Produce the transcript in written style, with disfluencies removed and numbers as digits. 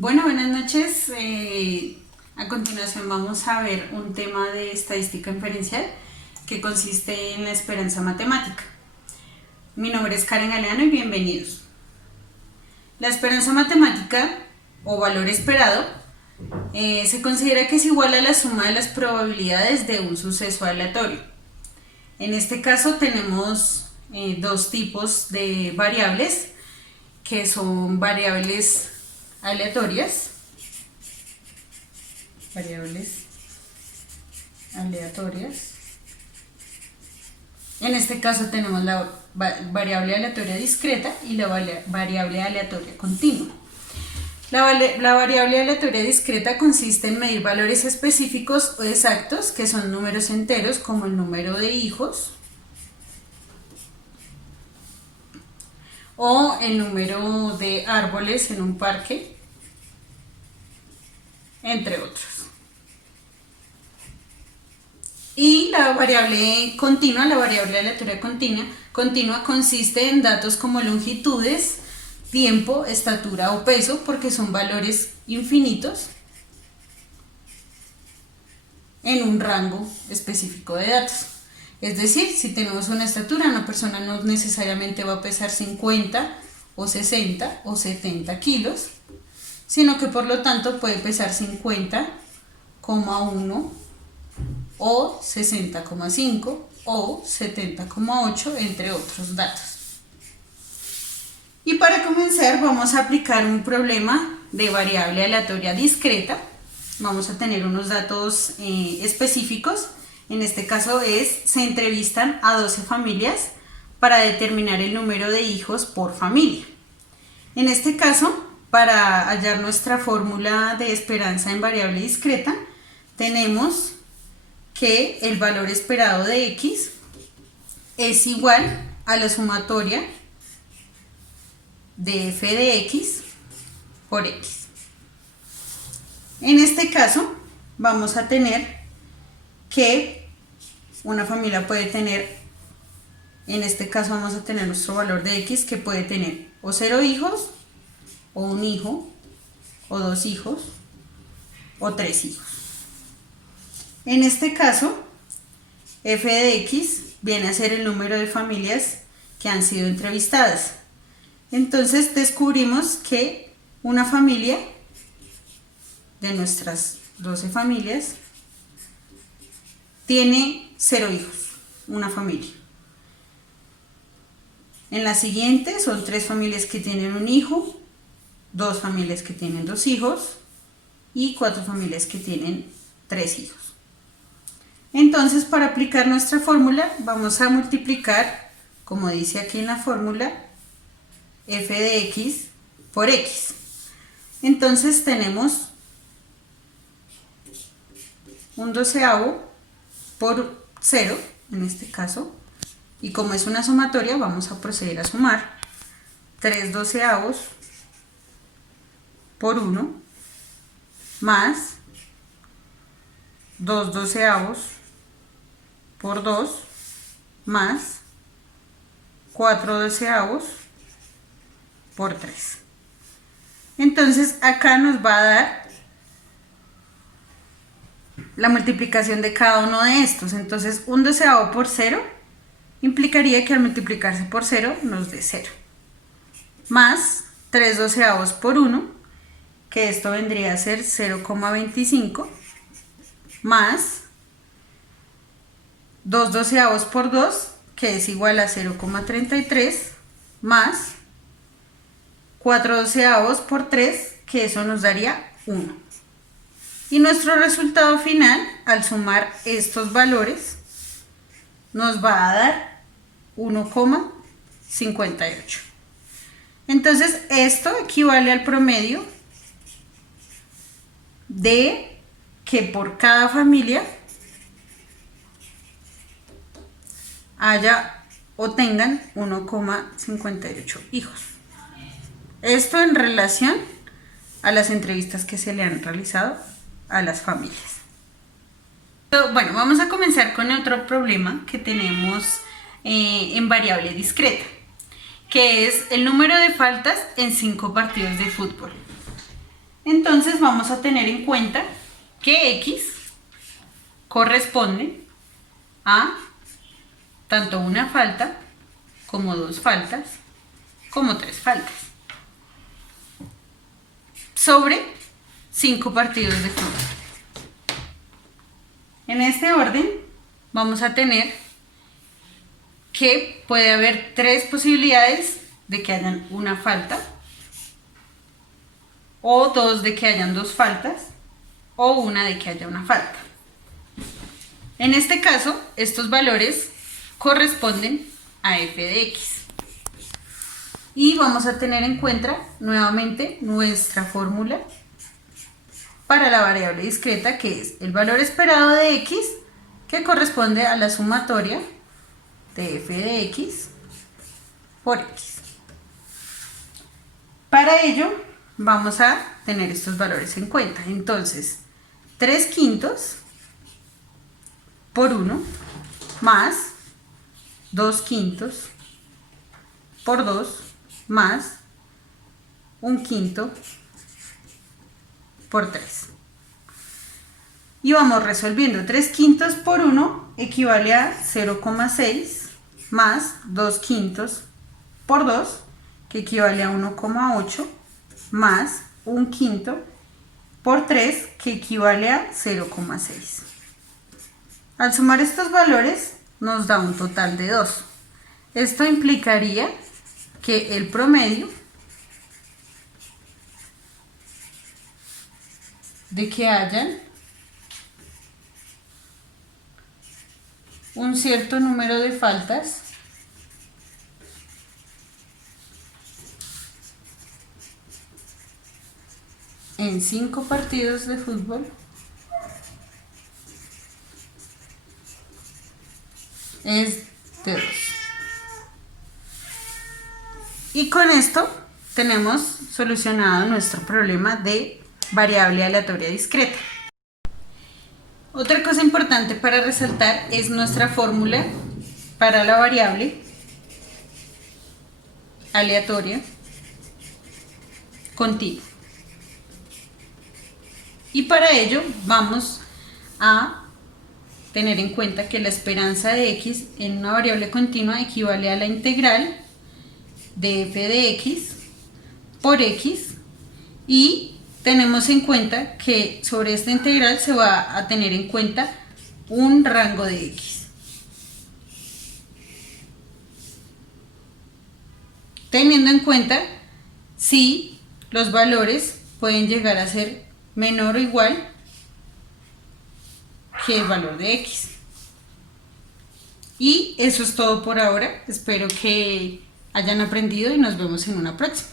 Bueno, buenas noches. A continuación vamos a ver un tema de estadística inferencial que consiste en la esperanza matemática. Mi nombre es Karen Galeano y bienvenidos. La esperanza matemática o valor esperado se considera que es igual a la suma de las probabilidades de un suceso aleatorio. En este caso tenemos dos tipos de variables que son variables aleatorias. En este caso tenemos la variable aleatoria discreta y la variable aleatoria continua. La variable aleatoria discreta consiste en medir valores específicos o exactos, que son números enteros como el número de hijos o el número de árboles en un parque, entre otros. Y la variable continua, la variable aleatoria continua consiste en datos como longitudes, tiempo, estatura o peso, porque son valores infinitos en un rango específico de datos. Es decir, si tenemos una estatura, una persona no necesariamente va a pesar 50 o 60 o 70 kilos, sino que por lo tanto puede pesar 50,1 o 60,5 o 70,8, entre otros datos. Y para comenzar vamos a aplicar un problema de variable aleatoria discreta. Vamos a tener unos datos específicos. En este caso se entrevistan a 12 familias para determinar el número de hijos por familia. En este caso, para hallar nuestra fórmula de esperanza en variable discreta, tenemos que el valor esperado de x es igual a la sumatoria de f de x por x. En este caso, vamos a tener que una familia puede tener, en este caso vamos a tener nuestro valor de x que puede tener o 0 hijos, o un hijo, o 2 hijos, o 3 hijos. En este caso, f de x viene a ser el número de familias que han sido entrevistadas. Entonces descubrimos que una familia de nuestras 12 familias tiene 0 hijos, una familia. En la siguiente son 3 familias que tienen un hijo, 2 familias que tienen 2 hijos y 4 familias que tienen 3 hijos. Entonces, para aplicar nuestra fórmula vamos a multiplicar, como dice aquí en la fórmula, f de x por x. Entonces tenemos un doceavo por 0, en este caso, y como es una sumatoria vamos a proceder a sumar 3 doceavos por 1 más 2 doceavos por 2 más 4 doceavos por 3. Entonces acá nos va a dar la multiplicación de cada uno de estos. Entonces un doceavo por 0 implicaría que al multiplicarse por 0 nos dé 0. Más 3 doceavos por 1, que esto vendría a ser 0,25, más 2 doceavos por 2, que es igual a 0,33, más 4 doceavos por 3, que eso nos daría 1. Y nuestro resultado final, al sumar estos valores, nos va a dar 1,58. Entonces, esto equivale al promedio de que por cada familia haya o tengan 1,58 hijos. Esto en relación a las entrevistas que se le han realizado a las familias. Bueno, vamos a comenzar con otro problema que tenemos en variable discreta, que es el número de faltas en 5 partidos de fútbol. Entonces vamos a tener en cuenta que x corresponde a tanto una falta como dos faltas como tres faltas sobre 5 partidos de fútbol. En este orden vamos a tener que puede haber 3 posibilidades de que hayan una falta, o 2 de que hayan 2 faltas, o 1 de que haya una falta. En este caso, estos valores corresponden a f de x. Y vamos a tener en cuenta nuevamente nuestra fórmula para la variable discreta, que es el valor esperado de x, que corresponde a la sumatoria de f de x por x. Para ello vamos a tener estos valores en cuenta. Entonces, 3/5 por 1 más 2/5 por 2 más 1/5 por 3. Y vamos resolviendo. 3/5 por 1 equivale a 0,6 más 2/5 por 2, que equivale a 1,8, más 1/5 por 3, que equivale a 0,6. Al sumar estos valores nos da un total de 2. Esto implicaría que el promedio de que hayan un cierto número de faltas en 5 partidos de fútbol es de 2. Y con esto tenemos solucionado nuestro problema de variable aleatoria discreta. Otra cosa importante para resaltar es nuestra fórmula para la variable aleatoria continua. Y para ello vamos a tener en cuenta que la esperanza de x en una variable continua equivale a la integral de f de x por x, y tenemos en cuenta que sobre esta integral se va a tener en cuenta un rango de x. Teniendo en cuenta si los valores pueden llegar a ser menor o igual que el valor de x. Y eso es todo por ahora. Espero que hayan aprendido y nos vemos en una próxima.